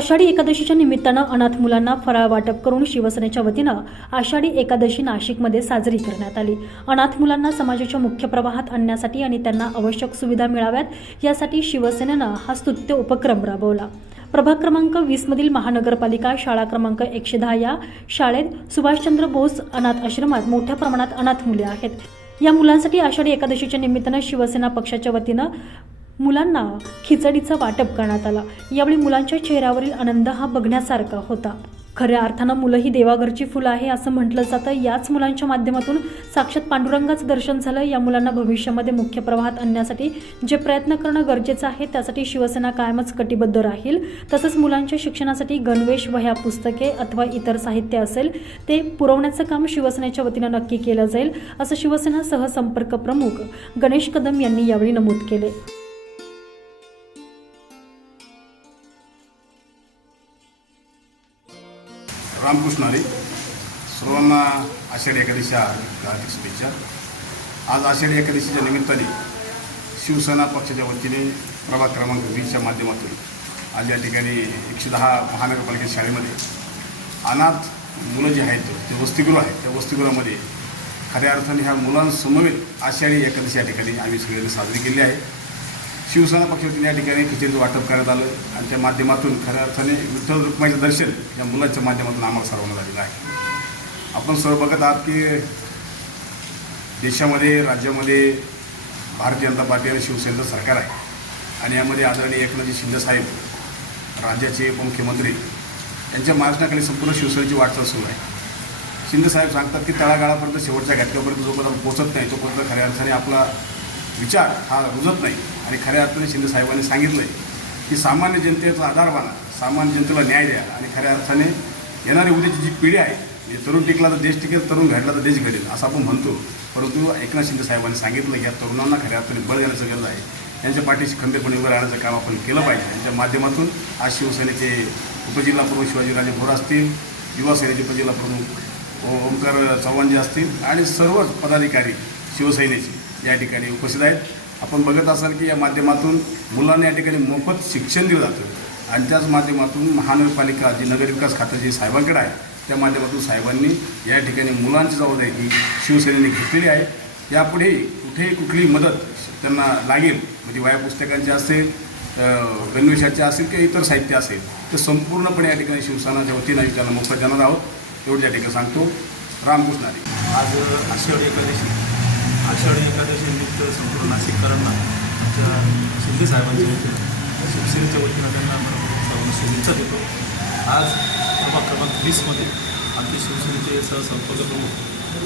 आषाढी एकादशीच्या निमित्तानं अनाथ मुलांना फराळ वाटप करून शिवसेनेच्या वतीनं आषाढी एकादशी नाशिकमध्ये साजरी करण्यात आली. अनाथ मुलांना समाजाच्या मुख्य प्रवाहात आणण्यासाठी आणि त्यांना आवश्यक सुविधा मिळाव्यात यासाठी शिवसेनेनं हा स्तुत्य उपक्रम राबवला. प्रभाग क्रमांक वीसमधील महानगरपालिका शाळा क्रमांक एकशे दहा या शाळेत सुभाषचंद्र बोस अनाथ आश्रमात मोठ्या प्रमाणात अनाथ मुले आहेत. या मुलांसाठी आषाढी एकादशीच्या निमित्तानं शिवसेना पक्षाच्या वतीनं मुलांना खिचडीचं वाटप करण्यात आलं. यावेळी मुलांच्या चेहऱ्यावरील आनंद हा बघण्यासारखा होता. खऱ्या अर्थानं मुलं ही देवाघरची फुलं आहे असं म्हटलं जातं. याच मुलांच्या माध्यमातून साक्षात पांडुरंगाचं दर्शन झालं. या मुलांना भविष्यामध्ये मुख्य प्रवाहात आणण्यासाठी जे प्रयत्न करणं गरजेचं आहे त्यासाठी शिवसेना कायमच कटिबद्ध राहील. तसंच मुलांच्या शिक्षणासाठी गणवेश वह्या पुस्तके अथवा इतर साहित्य असेल ते पुरवण्याचं काम शिवसेनेच्या वतीनं नक्की केलं जाईल असं शिवसेना सहसंपर्क प्रमुख गणेश कदम यांनी यावेळी नमूद केले. रामकृष्ण हरी. सर्वांना आषाढी एकादशीच्या हार्दिक शुभेच्छा. आज आषाढी एकादशीच्या निमित्ताने शिवसेना पक्षाच्या वतीने प्रभाग क्रमांक वीसच्या माध्यमातून आज या ठिकाणी एकशे दहा महानगरपालिका शाळेमध्ये अनाथ मुलं जी आहेत ते वसतिगृह आहेत त्या वसतिगृहामध्ये खऱ्या अर्थाने ह्या मुलांसमवेत आषाढी एकादशी या ठिकाणी आम्ही सगळ्यांनी साजरी केली आहे. शिवसेना पक्षातून या ठिकाणी खिचेंचं वाटप करण्यात आलं आणि त्या माध्यमातून खऱ्या अर्थाने विठ्ठल रुक्माईचं दर्शन या मुलांच्या माध्यमातून आम्हाला सर्वांना झालेलं आहे. आपण सर्व बघत आहात की देशामध्ये राज्यामध्ये भारतीय जनता पार्टी आणि शिवसेनेचं सरकार आहे. आणि यामध्ये आदरणीय एकनाथजी शिंदेसाहेब राज्याचे उपमुख्यमंत्री यांच्या मार्गदर्शनाखाली संपूर्ण शिवसेनेची वाटचाल सुरू आहे. शिंदेसाहेब सांगतात की तळागाळापर्यंत शेवटच्या घटकापर्यंत जोपर्यंत पोचत नाही तोपर्यंत खऱ्या अर्थाने आपला विचार हा रुजत नाही. आणि खऱ्या अर्थाने शिंदेसाहेबांनी सांगितलं आहे की सामान्य जनतेचा आधार बांधा सामान्य जनतेला न्याय द्या. आणि खऱ्या अर्थाने येणारी उद्याची जी पिढी आहे म्हणजे तरुण टिकला तर देश टिकेल तरुण घडला तर देश घडेल असं आपण म्हणतो. परंतु एकनाथ शिंदे साहेबांनी सांगितलं की या तरुणांना खऱ्या अर्थाने बळ देण्याचं गरज आहे. त्यांच्या पाठीशी खंबीरपणे उभं राहण्याचं काम आपण केलं पाहिजे. त्यांच्या माध्यमातून आज शिवसेनेचे उपजिल्हा प्रमुख शिवाजीराजे भोर असतील युवा सेनेचे उपजिल्हा प्रमुख ओ- ओमकार चव्हाण जे असतील आणि सर्वच पदाधिकारी शिवसेनेचे या ठिकाणी उपस्थित आहेत. आपण बघत असाल की या माध्यमातून मुलांना या ठिकाणी मोफत शिक्षण दिलं जातं. आणि त्याच माध्यमातून महानगरपालिका जी नगरविकास खातं जे साहेबांकडे आहे त्या माध्यमातून साहेबांनी या ठिकाणी मुलांची जबाबदारी ही शिवसेनेने घेतलेली आहे. यापुढे कुठेही कुठलीही मदत त्यांना लागेल म्हणजे वया पुस्तकांची असेल अ, गणवेशाचे असेल किंवा इतर साहित्य असेल तर संपूर्णपणे या ठिकाणी शिवसेनाच्या वतीनं त्यांना मोफत देणार आहोत. एवढं या ठिकाणी सांगतो. रामकृष्ण आज आषाढी एकादशी. आषाढी एकादशी निमित्त संपूर्ण नाशिककरांना आमच्या शिंदे साहेबांच्या वतीनं शिवसेनेच्या वतीनं त्यांना सर्वांना शुभेच्छा देतो. आज प्रभाग क्रमांक वीसमध्ये आमचे शिवसेनेचे सहसंपर्क प्रमुख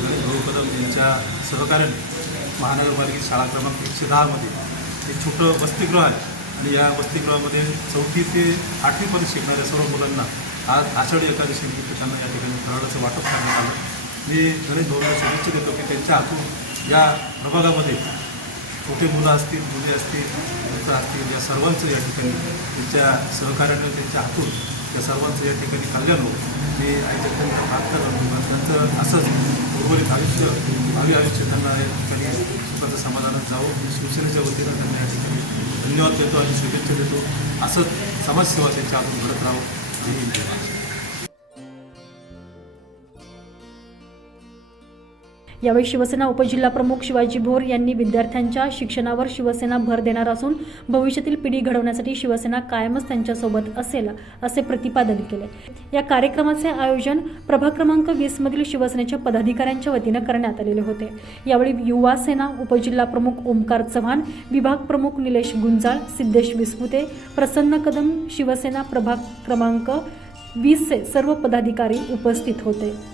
गणेश भाऊ कदम यांच्या सहकार्याने महानगरपालिकेत शाळा क्रमांक एकशे दहामध्ये एक छोटं वसतिगृह आहे. आणि या वसतिगृहामध्ये चौथी ते आठवीपर्यंत शिकणाऱ्या सर्व मुलांना आज आषाढी एकादशी निमित्त त्यांना या ठिकाणी फराळाचं वाटप करण्यात आलं. मी गणेश भाऊला शुभेच्छा देतो की त्यांच्या हातून या प्रभागामध्ये छोटे मुलं असतील मुले असतील वृद्ध असतील या सर्वांचं या ठिकाणी त्यांच्या सहकार्याने त्यांच्या हातून या सर्वांचं या ठिकाणी कल्याण हो मी आई जगदंबा प्रार्थना करतो त्यांचं असंच उर्वरित आयुष्य भावी आयुष्य त्यांना या ठिकाणी सुखाचं समाधानात जावं. मी शिवसेनेच्या वतीनं त्यांना या ठिकाणी धन्यवाद देतो आणि शुभेच्छा देतो. असंच समाजसेवा त्यांच्या हातून घडत राहो. यावेळी शिवसेना उपजिल्हा प्रमुख शिवाजी भोर यांनी विद्यार्थ्यांच्या शिक्षणावर शिवसेना भर देणार असून भविष्यातील पिढी घडवण्यासाठी शिवसेना कायमच त्यांच्यासोबत असेल असे प्रतिपादन केले. या कार्यक्रमाचे आयोजन प्रभाग क्रमांक वीसमधील शिवसेनेच्या पदाधिकाऱ्यांच्या वतीनं करण्यात आलेले होते. यावेळी युवा सेना उपजिल्हा प्रमुख ओमकार चव्हाण विभाग प्रमुख निलेश गुंजाळ सिद्धेश विस्पुते प्रसन्न कदम शिवसेना प्रभाग क्रमांक वीसचे सर्व पदाधिकारी उपस्थित होते.